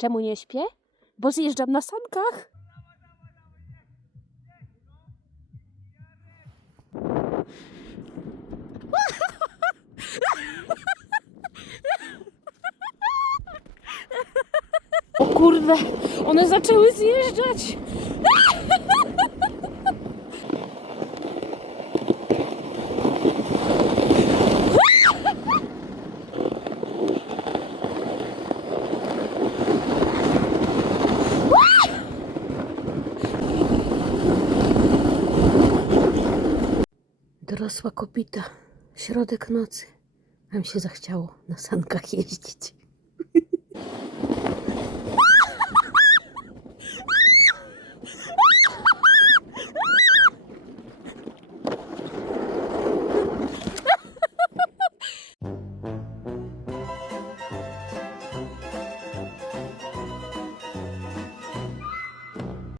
Czemu nie śpię? Bo zjeżdżam na sankach. O kurde, one zaczęły zjeżdżać. Dorosła kobieta, środek nocy. Nam się zachciało na sankach jeździć.